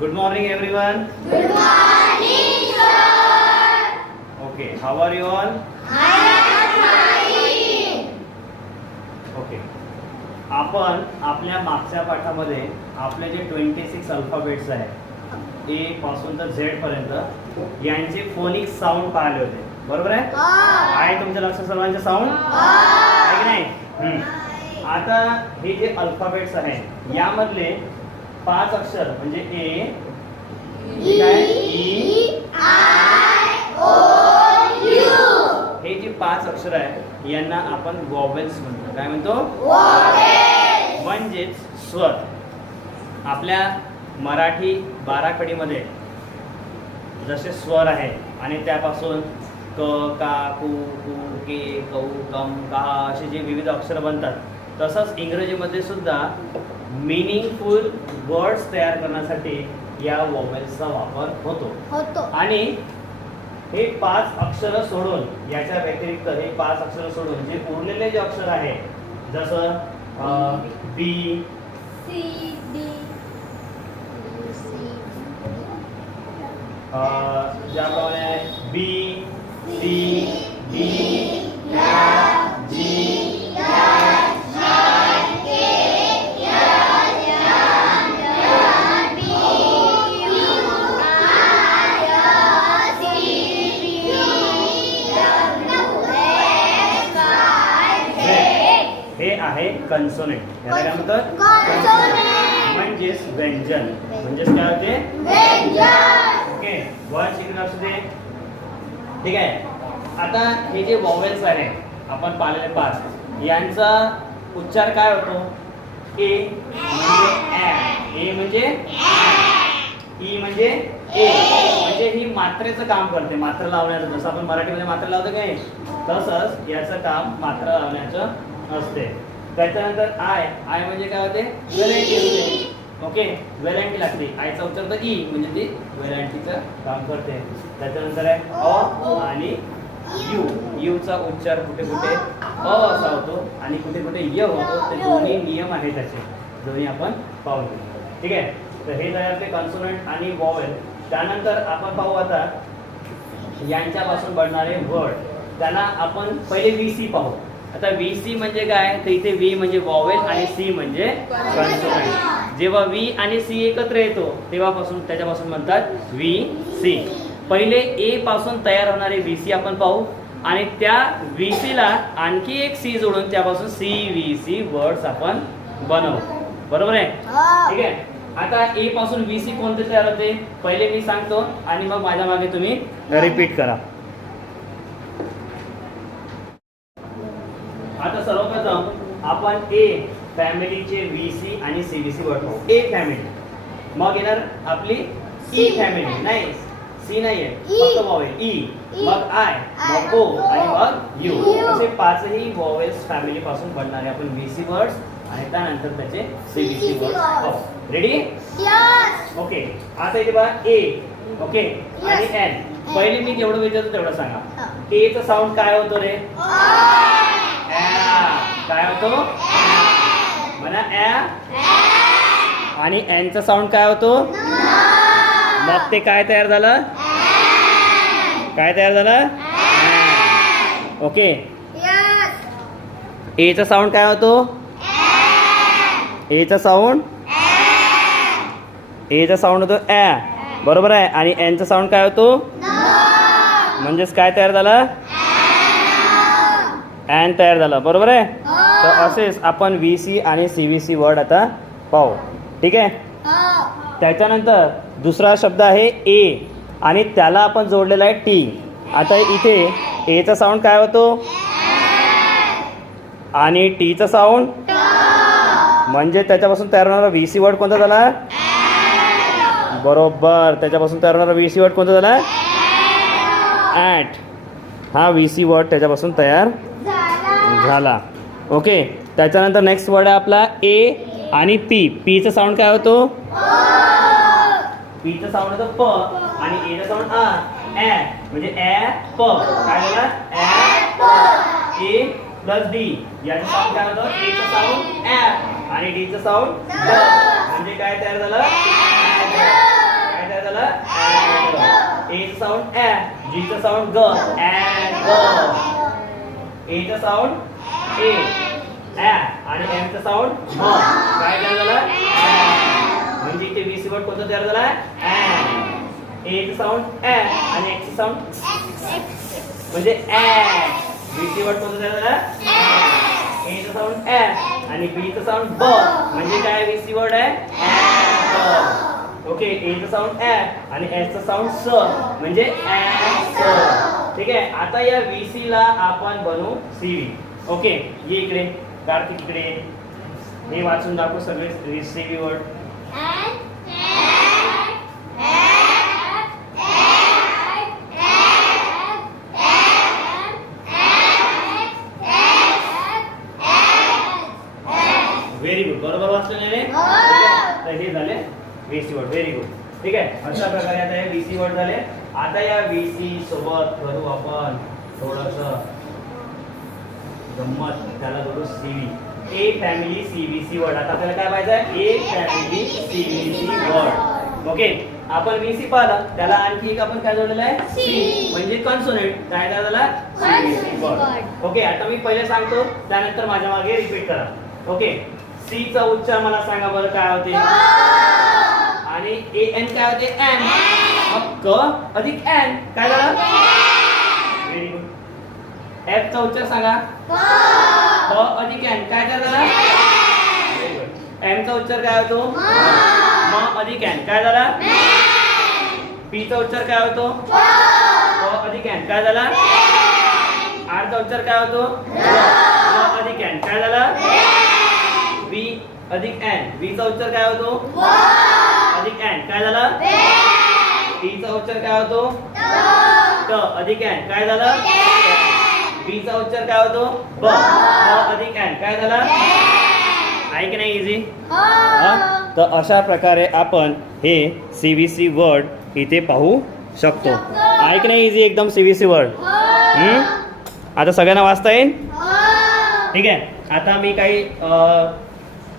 Good morning, everyone. Good morning, sir. Okay, how are you all? I am fine. Okay. आपण आपल्या मागच्या पाठामध्ये आपले जे 26 अल्फाबेट्स आहेत ए पासून तर झेड पर्यंत यांचे फोनिक साऊंड पाहिले होते. बरोबर आहे? आहे तुमच्या लक्षात सर्वांचे साऊंड? आहे की नाही? आता हे जे अल्फाबेट्स आहेत यामधले 5 अक्षर म्हणजे ए, ई, I, O, U. हे जे 5 अक्षर आहेत यांना आपण वॉवेल्स म्हणतो. काय म्हणतो? Vowels. म्हणजेच स्वर. आपल्या मराठी 12 कडीमध्ये जसे स्वर आहे आणि त्यापासून क, का, कु, कु, के, कौ, कम, का असे जे विविध अक्षर बनतात, तसंच इंग्रजीमध्ये सुद्धा मिनिंगफुल वर्ड्स तयार करण्यासाठी या वॉवेल्सचा वापर होतो. आणि हे 5 अक्षर सोडून, याच्या व्यतिरिक्त हे 5 अक्षर सोडून जे उरलेले जे अक्षर आहे जसं बी, C, D. ज्याप्रमाणे बी, सी, डी, एफ, जी, हे आहे कन्सोनेंट. याला काय म्हणतात? म्हणजेच व्यंजन. म्हणजेच काय होते? ओके, वन शिकलं असू दे. ठीक आहे. आता हे जे वॉवेल्स आहे आपण पाहिलेले 5 यांचा उच्चार काय होतो? ए म्हणजे ए म्हणजे ई म्हणजे ए. म्हणजे ही मात्रेचं काम करते, मात्र लावण्याचं. जसं आपण मराठीमध्ये मात्र लावतो काय, तसंच याचं काम मात्र लावण्याचं असते. त्याच्यानंतर आय म्हणजे काय होते? वेलांटी होते. ओके, वेलांटी लागते. आयचा उच्चार तर ई म्हणजे ती वेलांटीचं काम करते. त्याच्यानंतर आहे अ आणि यूचा उच्चार कुठे कुठे अ असा होतो आणि कुठे कुठे य होतो. ते दोन्ही नियम आहेत त्याचे, दोन्ही आपण पाहू. ठीक आहे. तर हे झाले आपले कॉन्सोनंट आणि वॉवेल. त्यानंतर आपण पाहू आता यांच्यापासून बनणारे वर्ड. त्याला आपण पहिले व्हीसी पाहू. आता व्हीसी म्हणजे काय, तर इथे व्ही म्हणजे वॉवेल आणि सी म्हणजे कॉन्सोनंट. जेव्हा व्ही आणि सी एकत्र येतो तेव्हापासून त्याच्यापासून म्हणतात व्ही-सी. पहिले ए पासून तयार होणारे व्हीसी आपण पाहू आणि त्या व्हीसीला आणखी एक सी जोडून त्यापासून सी-व्ही-सी वर्ड्स आपण बनवू. बरोबर आहे? ठीक आहे. आता ए पासून व्हीसी कोणते तयार होते पहिले मी सांगतो आणि मग माझ्या मागे तुम्ही रिपीट करा. आता सर्वप्रथम आपण ए फॅमिलीचे व्हीसी आणि सीव्हीसी वर्ड पाहू. ए फॅमिली, मग येणार आपली ई फॅमिली. नाही, सी नाहीये, फक्त वॉवेल ई, मग आय, मग ओ आणि मग यू. असे 5ही वॉवेल्स फॅमिली पासून बनणारे आपण व्हीसी वर्ड्स आणि त्यानंतर त्याचे CVC words. Ready? Yes. Okay. आता इथे बघा ए, ओके, आणि एन. पहिले मी जेवढं विचारतो तेवढं सांगा. ए चा साऊंड काय होतो रे? काय होतो? म्हणा ऍ. आणि एन चा साऊंड काय होतो? मग ते काय तयार झालं? काय तयार झालं? ओके. ए चा साऊंड काय होतो? ए चा साऊंड होतो ऍ. बरोबर आहे. आणि एन चा साऊंड काय होतो? म्हणजेच काय तयार झालं? एन तयार झालं. बरोबर आहे. तर असेच आपण व्हीसी आणि सीव्हीसी वर्ड आता पाहू. ठीक आहे. त्याच्यानंतर दुसरा शब्द आहे ए आणि त्याला आपण जोडलेला आहे टी. आता इथे ए चा साऊंड काय होतो? आणि टी चा साऊंड म्हणजे त्याच्यापासून तयार होणारा व्हीसी वर्ड कोणता झाला? बरोबर. त्याच्यापासून तयार होणारा व्हीसी वर्ड कोणता झाला? ॲट. हा व्हीसी वर्ड त्याच्यापासून तयार झाला. ओके. त्याच्यानंतर नेक्स्ट वर्ड आहे आपला ए आणि पी. पी चा साऊंड काय होतो? पी चा साऊंड होतो प आणि ए चा साऊंड आ. ऍ म्हणजे ऍ प. काय झालं? ऍ ए प्लस डी. याचा साऊंड काय होतं? ए चा साऊंड ऍ आणि डी चा साऊंड ड. म्हणजे काय तयार झालं? झालं ॲड. एचं साऊंड ॲ, जीचं साऊंड ग, ॲड. एचं साऊंड ए, ॲ आणि एमचं साऊंड म. काय तयार झालं ॲड. म्हणजे इथे VC वर्ड कोणता तयार झाला ॲड. एचं साऊंड ॲ आणि एक्सचं साऊंड म्हणजे ॲड. VC वर्ड कोणता तयार झाला एचं साऊंड ॲ आणि बीचं साऊंड ब म्हणजे काय VC वर्ड आहे ॲड. ओके, एचं साऊंड ॲ आणि एसचं साऊंड स म्हणजे ॲस. ठीक आहे, आता या VC ला आपण बनवू CV. ओके, ये इकडे कार्तिक इकडे, हे वाचून दाखव सगळे CV वर्ड. व्हेरी गुड, बरोबर वाचलं नाही रे? तर हे झाले VC वर्ड. Very good. ठीक आहे, अशा प्रकारे आता हे VC वर्ड झाले. आता या VC सोबत करू आपण थोडस गंमत, त्याला जोडू CV. ए फॅमिली CVC वर्ड. आता आपल्याला काय पाहिजे ए फॅमिली CVC वर्ड. ओके, आपण VC पाहिलं, त्याला आणखी एक आपण काय जोडलेलं आहे C म्हणजे कॉन्सोनंट. काय झाला CVC वर्ड. ओके, आता मी पहिले सांगतो, त्यानंतर माझ्या मागे रिपीट करा. ओके, C चा उच्चार मला सांगा बरं काय होते आणि AN काय होते एन. मग क अधिक एन काय झालं व्हेरी गुड. F चा उच्चार सांगा क अधिक एन काय झालं व्हेरी गुड. M चा उच्चार काय होतो म अधिक एन काय झाला. P चा उच्चार काय होतो क अधिक एन काय झाला. R चा उच्चार काय होतो क अधिक एन काय झाला. V अधिक एन, V चा उच्चार काय होतो अधिक एन काय झाला. T चा उच्चार काय होतो ट अधिक एन काय झाला. B चा उच्चार काय होतो ब अधिक एन काय झाला. आहे की नाही इझी. तर अशा प्रकारे आपण हे CVC वर्ड इथे पाहू शकतो. आहे की नाही इझी एकदम CVC वर्ड. आता सगळ्यांना वाचता येईल. ठीक आहे, आता मी काही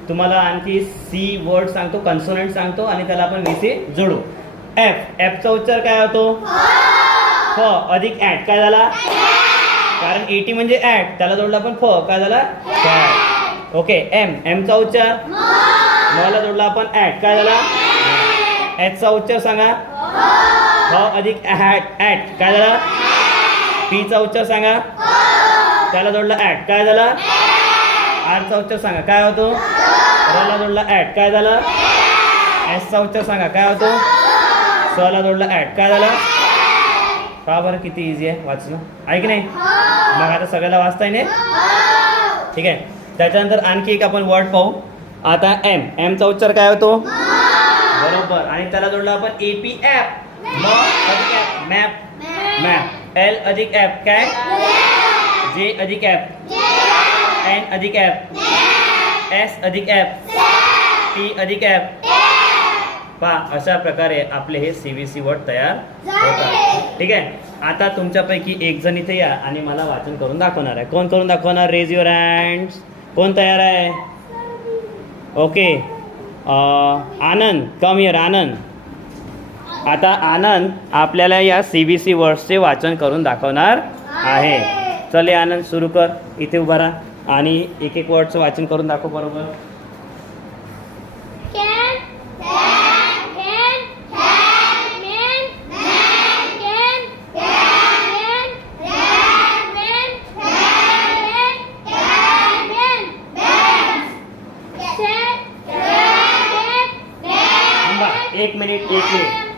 तुम्हाला आणखी C वर्ड सांगतो, कन्सोनंट सांगतो आणि त्याला आपण VC जोडू. F चा उच्चार काय होतो फ अधिक ॲट काय झाला. कारण ET म्हणजे ॲट, त्याला जोडला आपण फ काय झाला फॅट. ओके, M चा उच्चार म ला जोडला आपण ॲट काय झाला. H चा उच्चार सांगा फ अधिक ॲट काय झाला. P चा उच्चार सांगा त्याला जोडला ॲट काय झाला. R चा उच्चार सांगा काय होतो र ला जोडला ॲट काय झालं. S चा उच्चार सांगा काय होतो स ला जोडला ॲट काय झालं. पहा बरं किती इझी आहे वाचणं, आहे की नाही. मग आता सगळ्याला वाचता येईल. ठीक आहे, त्याच्यानंतर आणखी एक आपण वर्ड पाहू. आता M चा उच्चार काय होतो बरोबर आणि त्याला जोडला आपण AP ॲप म अधिक ॲप मॅप मॅप. L अधिक ॲप काय J अधिक ॲप N अधिक ॲप S अधिक ॲप T अधिक ॲप. पहा अशा प्रकारे आपले हे CVC वर्ड तयार होतात. ठीक आहे, आता तुमच्यापैकी एक जण इथे या आणि मला वाचन करून दाखवणार आहे. कोण करून दाखवणार रेज युअर हँड्स. कोण तयार आहे. Okay, Anand come here. आनंद, आता आनंद आपल्याला या CVC वर्ड्सचे वाचन करून दाखवणार आहे. चले आनंद सुरू कर, इथे उभा राहा आणि एक एक वर्डचं वाचन करून दाखव बरोबर.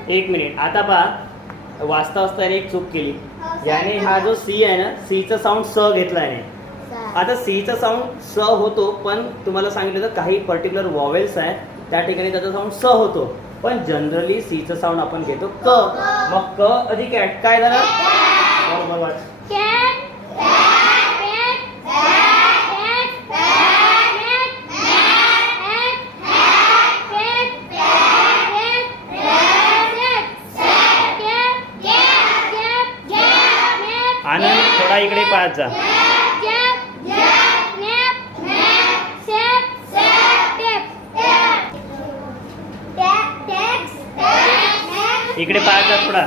एक मिनिट आता पहा, वाचता वाचता एक चूक केली. याने हा जो C आहे ना, C चा साऊंड स घेतला आहे. आता C चा साऊंड स होतो, पण तुम्हाला सांगितलं तर काही पर्टिक्युलर वॉवेल्स आहेत त्या ठिकाणी त्याचा साऊंड स होतो, पण जनरली C चा साऊंड आपण घेतो क. मग क अधिक ॲट काय झालं बरोबर वाच. आनंद थोडा इकडे पाहत जा. इकडे पायाचा थोडा.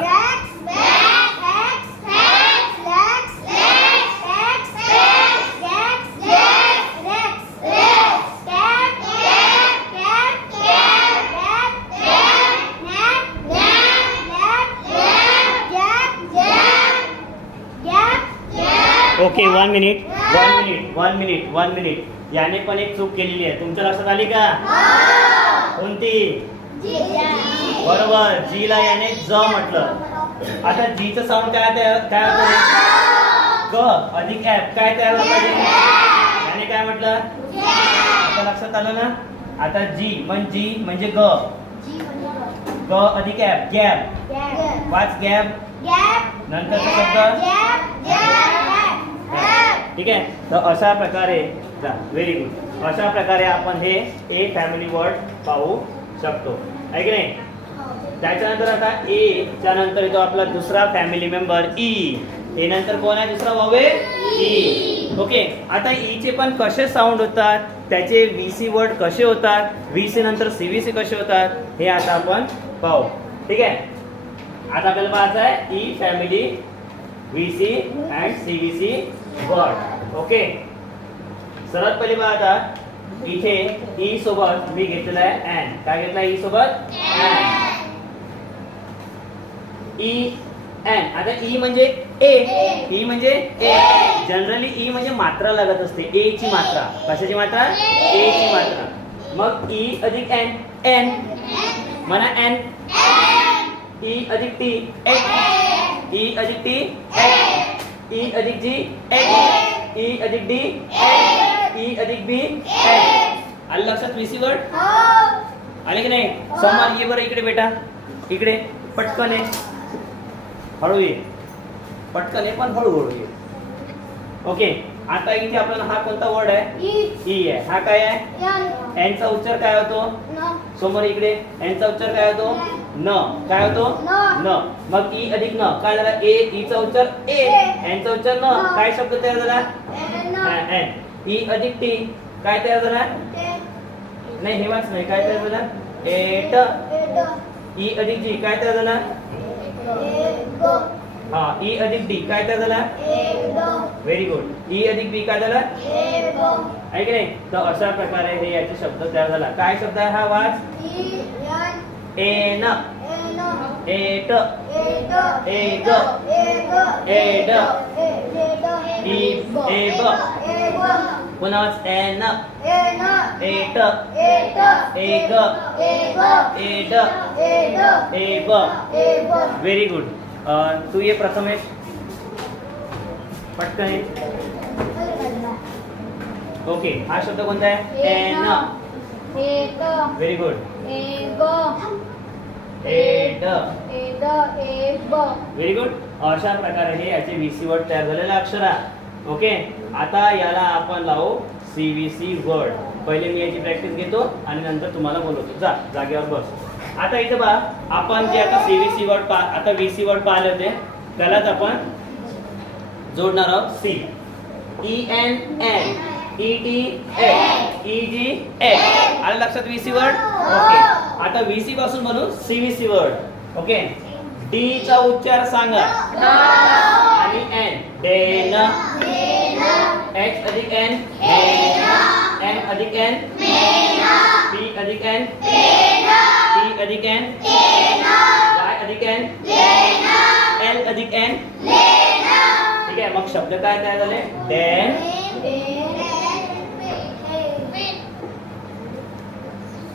Okay 1 minute 1 minute. याने पण एक चूक केलेली आहे. तुमच्या लक्षात आली का? कोणती? बरोबर, जी ला याने ज म्हटलं. आता जीचं साऊंड काय काय होतं? ग अधिक ऍप काय तयार होतं पाहिजे? याने काय म्हटलं? आता लक्षात आलं ना? आता जी म्हणजे ग. ग अधिक ऍप गॅप. वाच गॅप. नंतरचा शब्द. ठीक आहे. तर अशा प्रकारे व्हेरी गुड. अशा प्रकारे आपण हे ए फॅमिली वर्ड पाहू शकतो, आहे की नाही? त्याच्यानंतर आता ए च्या नंतर येतो आपला दुसरा फॅमिली मेंबर ई. ए नंतर कोण आहे दुसरा वावे? ई. ओके. आता ई चे पण कसे साऊंड होतात, त्याचे व्हीसी वर्ड कसे होतात, व्हीसी नंतर सीव्हीसी कसे होतात, हे आता आपण पाहू. ठीक आहे. आता आपल्याला पाहायचं आहे E family VC and CVC word. Okay. सर्वात पहिले पहा, आता इथे ई सोबत मी घेतलेला आहे एन. काय घेतला ई सोबत? E N. आता ई म्हणजे ए. ई म्हणजे ए. जनरली ई म्हणजे मात्रा लागत असते. ए ची मात्रा. कशाची मात्रा? ए ची मात्रा. मग ई अधिक एन एन. म्हणा एन. ई अधिक टी एक्स. ई अधिक टी एक्स. ई अधिक जी एक्स. ई अधिक डी एक्स. ई अधिक बी एक्स. आलं लक्षात? व्हीसी वर्ड आले की नाही? समोर ये बरं इकडे बेटा. इकडे पटकन ये. हळू ये. पटकन ये पण हळूहळू ये. ओके. आता इथे आपल्याला हा कोणता वर्ड आहे? ई आहे. हा काय आहे? एन चा उच्चार काय होतो? समोर इकडे एन चा उच्चार काय होतो? न. काय होतो? न. मग ई अधिक न काय झाला? ए. ई चा उच्चार ए. एन चा उच्चार न. काय शब्द तयार झाला? एन. ई अधिक टी काय तयार झाला? नाही हे वाच नाही. काय तयार झाला? एट. ई अधिक जी काय तयार झाला? हा. ई अधिक डी काय तयार झाला? Very good. ई अधिक बी काय झाला? आहे की नाही? तर अशा प्रकारे हे याचे शब्द तयार झाला. काय शब्द आहे हा? वाच. एन. एट. एग. एड. एब. पुन्हा वाच. एन. एट. एग. एड. एब. Very good. तू ये प्रथमेश. पटकन ये. ओके. हा शब्द कोणता आहे? एन. Very good. एड. Very good. अशा प्रकारे हे याचे व्हीसी वर्ड तयार झालेले अक्षर. ओके. आता याला आपण लावू सीव्हीसी वर्ड. पहिले मी याची प्रॅक्टिस घेतो आणि नंतर तुम्हाला बोलवतो. जा जागेवर बस. आता इथे पहा, आपण जे आता सीव्हीसी वर्ड आता व्हीसी वर्ड पाहिले होते त्यालाच आपण जोडणार आहोत C. E N N. E T X. E G X. आलं लक्षात? VC word. ओके. आता व्हीसी पासून बनवू सीव्हीसी वर्ड. ओके. डी चा उच्चार सांगा. आणि एन. डेन. एक्स अधिक एन. एन अधिक एन. पी अधिक एन. टी अधिक एन. वाय अधिक एन. एल अधिक एन. ठीक आहे. मग शब्द काय तयार झाले? डेन.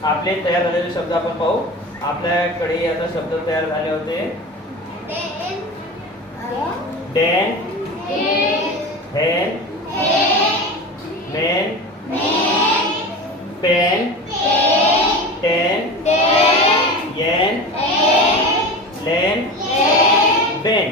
आपले तयार झालेले शब्द आपण पाहू. आपल्याकडे आता शब्द तयार झाले होते. डेन. हेन. मेन. पेन. टेन. येन. लेन. बेन.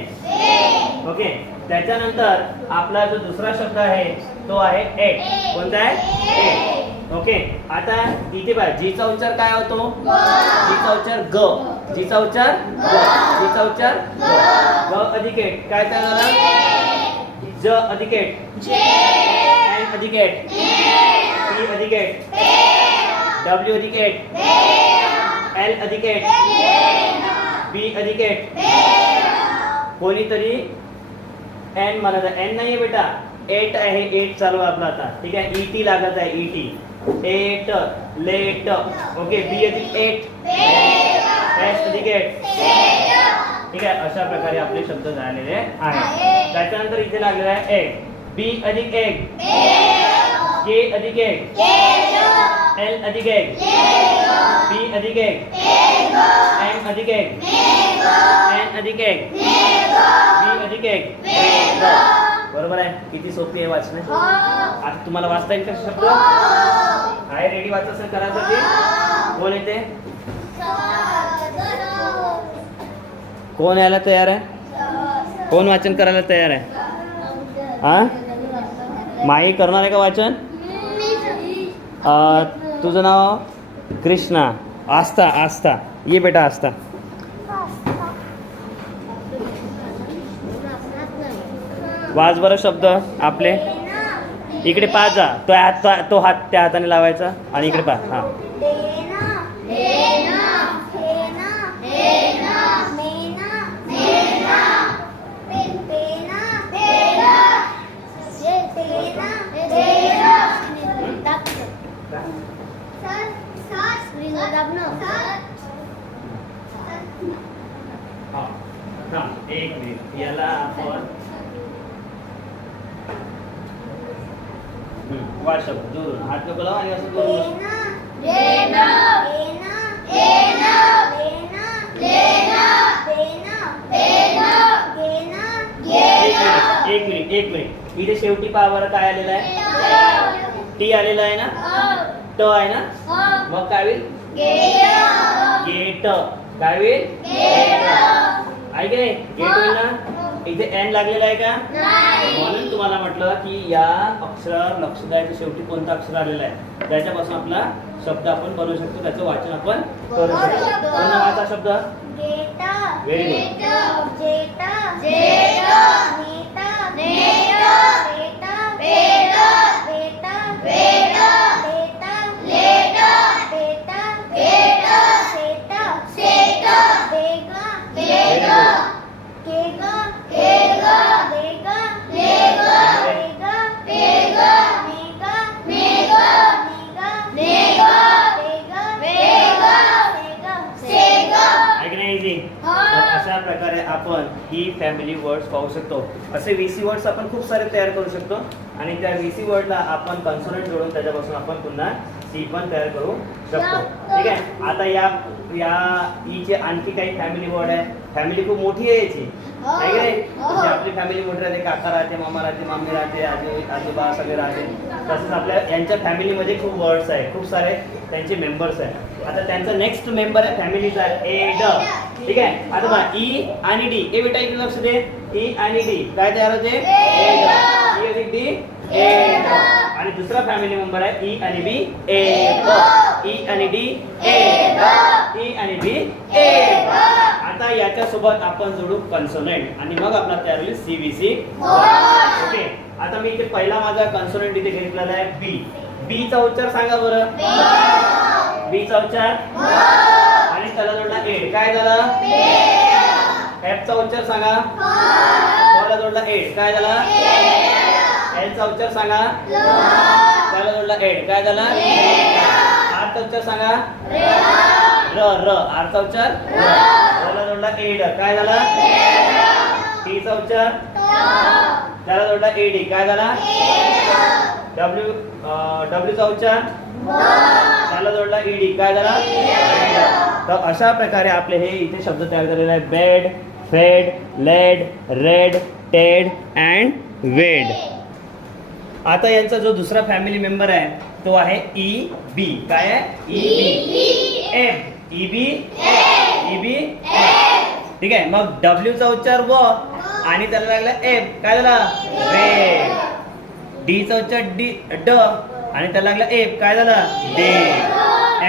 ओके. त्याच्यानंतर आपला जो दुसरा शब्द आहे तो आहे एट. कोणता आहे? एट. ओके. आता इथे पहा, जीचा उच्चार काय होतो? जीचा उच्चार ग. जीचा उच्चार ग. जीचा उच्चार ग. ग अधिक एट काय तयार झाला? ज अधिक एट. एन अधिक एट. टी अधिक एट. डब्ल्यू अधिक एट. एल अधिक एट. बी अधिक एट कोणीतरी एन म्हणत आहे. एन नाहीये बेटा, एट आहे. एट चालू आहे आपला आता. ठीक आहे. ईटी लागत आहे. ET ate late. Okay. B अधिक एट एस अधिक एट. ठीक आहे. अशा प्रकारे आपले शब्द झालेले आहेत. त्याच्यानंतर इथे लागलेला आहे एग. बी अधिक एग के अधिक एग एल अधिक एग बी अधिक एग एम अधिक एग एन अधिक एग बी अधिक एग. बरोबर आहे. किती सोपी आहे वाचणे. आता तुम्हाला वाचता येईल का शब्द? आहे रेडी वाचायचं करायसाठी? कोण येते? कोण यायला तयार आहे? कोण वाचन करायला तयार आहे? हा, माई करणार आहे का वाचन? तुझं नाव कृष्णा. आस्था. आस्था ये बेटा. आस्था वाच बरं शब्द आपले. इकडे पाच जा. तो हात त्या हाताने लावायचा आणि इकडे पाच. हा एक मिनिट. याला आपण वाच शब्द जोडून हात नको लावा आणि असं जोडून. एक मिनिट. इथे शेवटी पहा बरं काय आलेलं आहे. टी आलेला आहे ना. ट आहे ना. मग काय होईल? गेट. काय होईल? आहे की नाही? गेट होईल ना. इथे एन लागलेला आहे का? म्हणून तुम्हाला म्हटलं की या अक्षरावर लक्ष द्यायचं. शेवटी कोणतं अक्षर आलेलं आहे त्याच्यापासून आपला शब्द आपण बनवू शकतो. त्याचं वाचन आपण करू शकतो. पुन्हा वाचा शब्द. Very good. अशा प्रकारे आपण ही फॅमिली वर्ड्स पाहू शकतो. असे VC वर्ड्स आपण खूप सारे तयार करू शकतो आणि त्या VC वर्डला आपण कन्सोनंट जोडून त्याच्यापासून आपण पुन्हा सी पण तयार करू शकतो. ठीक आहे. आता या ईचे आणखी काही फॅमिली वर्ड आहे. फॅमिली खूप मोठी आहे याची. आहे की नाही? जशी आपली फॅमिली मोठी राहते. काका राहते, मामा राहते, मामी राहते, आजोबा सगळे राहते. तसंच आपल्या यांच्या फॅमिलीमध्ये खूप वर्ड्स आहे. खूप सारे त्यांचे मेंबर्स आहे. आता त्यांचा नेक्स्ट मेंबर आहे फॅमिलीचा एड. ठीक आहे. आता बघा ई आणि डी. ए बेटा इकडे लक्ष दे. ई आणि डी काय तयार होते? एड. ई अधिक डी एड. आणि दुसरा फॅमिली मेंबर आहे ई आणि बी एड. ई आणि डी एड. ई आणि बी एड. आता याच्या सोबत आपण जोडू कन्सोनंट आणि मग आपला तयार होईल CVC. ओके. आता मी इथे पहिला माझा कन्सोनंट इथे घेतलेला आहे बी. बी चा उच्चार सांगा बरं. बी चा उच्चार आणि त्याला जोडला एड. काय झालं? एफ चा उच्चार सांगा. त्याला जोडला एड. काय झाला? एल चा उच्चार सांगा. त्याला जोडला एड. काय झाला? आर चा उच्चार सांगा. र. आर चा उच्चार. त्याला जोडला एड. काय झाला? टी चा उच्चार. त्याला जोडला एडी. काय झाला? डब्ल्यू चा उच्चार. त्याला जोडला ईडी. काय झाला? तर अशा प्रकारे आपले हे इथे शब्द तयार झालेले आहे. बेड, फेड, लेड, रेड, टेड अँड वेड. आता यांचा जो दुसरा फॅमिली मेंबर आहे तो आहे ई बी. काय आहे? E B F. E B F. ठीक आहे. मग डब्ल्यू चा उच्चार व आणि त्याला लागला एफ. काय झाला? रेड. डी चा उच्चार ड आणि त्याला लागला एफ. काय झाला? डे.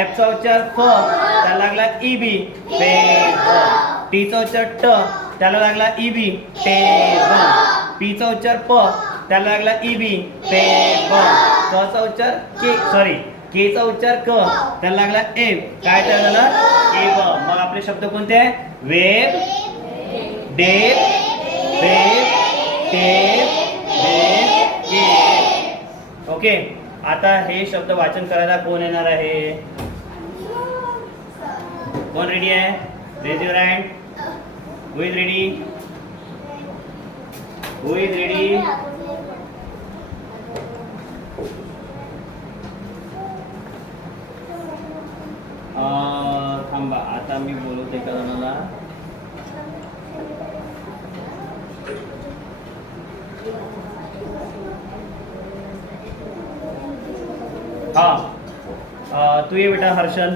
एफ चा उच्चार फ. त्याला लागला ईबी. टी चा उच्चार ट. त्याला लागला ईबी. टेब. पी चा उच्चार प. त्याला लागला ईबी. पेब. क चा उच्चार के. सॉरी केचा उच्चार क, त्याला लागला एब, काय तयार झालं एब. मग आपले शब्द कोणते आहे? वेब, डेब, बेब, टेब, बेब, केब. ओके, आता हे शब्द वाचन करायला कोण येणार आहे? कोण रेडी आहे? Raise your hand. Who is ready? Who is ready? थांबा, आता मी बोलवते एका जणाला. हा, तू ये बेटा हर्षल.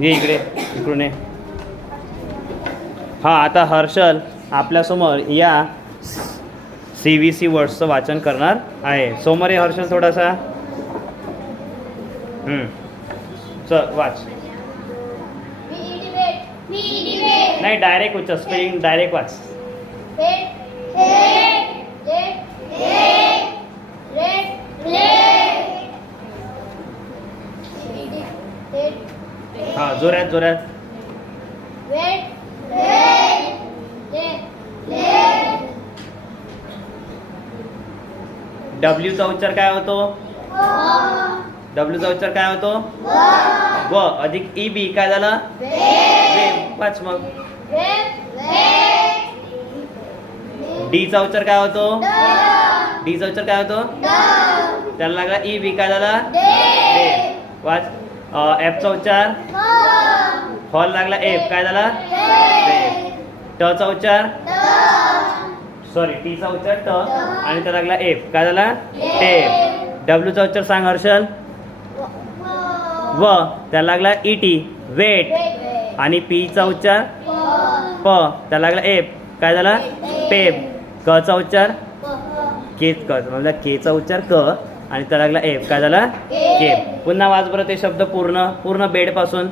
ये इकडे, इकडून ये. हा, आता हर्षल आपल्यासमोर या CVC वर्ड्सचं वाचन करणार आहे. समोर ये हर्षल थोडासा. चल वाच. नाही, डायरेक्ट उच्च, स्पेलिंग डायरेक्ट वाच. हा, जोरात जोरात. W चा उच्चार काय होतो? W चा उच्चार काय होतो? व अधिक EB काय झालं? वेब. वाच मग. D चा उच्चार काय होतो? D चा उच्चार काय होतो? त्याला लागला EB काय झाला? वेब. वाच. F चा उच्चार हॉल लागला एफ काय झाला? वेब. ट चा उच्चार सॉरी टी चा उच्चार ट आणि त्याला लागला एफ काय झाला? टेप. डब्ल्यू चा उच्चार सांग हर्षल. व त्याला लागला ET वेट. आणि पी चा उच्चार प त्याला लागला एफ काय झाला? पेप. क चा उच्चार के म्हणजे के चा उच्चार क आणि त्याला लागला एफ काय झाला? केप. पुन्हा वाच बरं ते शब्द पूर्ण बेड पासून.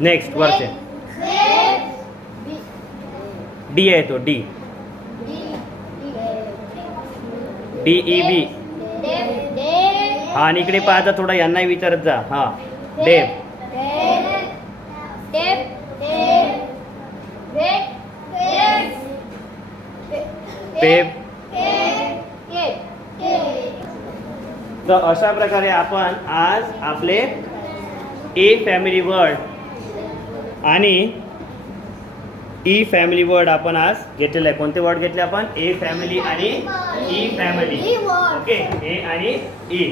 नेक्स्ट वरचे डी आहे तो डी. DEB. हा, आणि इकडे पाहता थोडं यांनाही विचारत जा. हा, डेब. पेप. तर अशा प्रकारे आपण आज आपले ए फॅमिली वर्ड आणि ई फॅमिली वर्ड आपण आज घेतलेला आहे. कोणते वर्ड घेतले आपण? ए फॅमिली आणि ई फॅमिली. ओके, ए आणि ई.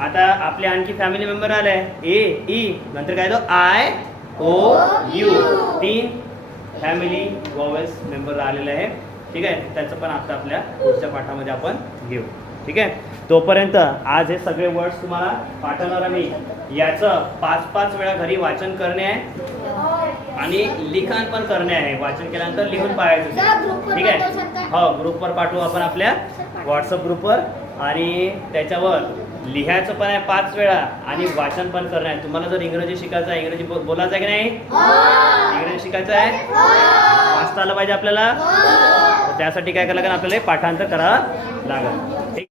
आता आपले आणखी फॅमिली मेंबर आले ए ई नंतर काय तो I O U. 3 family vowels member आलेले आहे. ठीक आहे, त्याचं पण आता आपल्या पुढच्या पाठामध्ये आपण घेऊ. ठीक आहे, तोपर्यंत आज हे सगळे वर्ड्स तुम्हाला पाठवणार मी. याचं 5-5 वेळा घरी वाचन करणे आहे आणि लिखाण पण करणे आहे. वाचन केल्यानंतर लिहून पाहायचं. ठीक आहे, हो, ग्रुपवर पाठवू आपण आपल्या व्हॉट्सअप ग्रुपवर. आणि त्याच्यावर लिहायचं पण आहे 5 वेळा आणि वाचन पण करणं आहे. तुम्हाला जर इंग्रजी शिकायचं आहे, इंग्रजी बोलायचं आहे की नाही? इंग्रजी शिकायचं आहे, वाचता आलं पाहिजे आपल्याला. त्यासाठी काय करायला लागेल? आपल्याला पाठांतर करावं लागेल.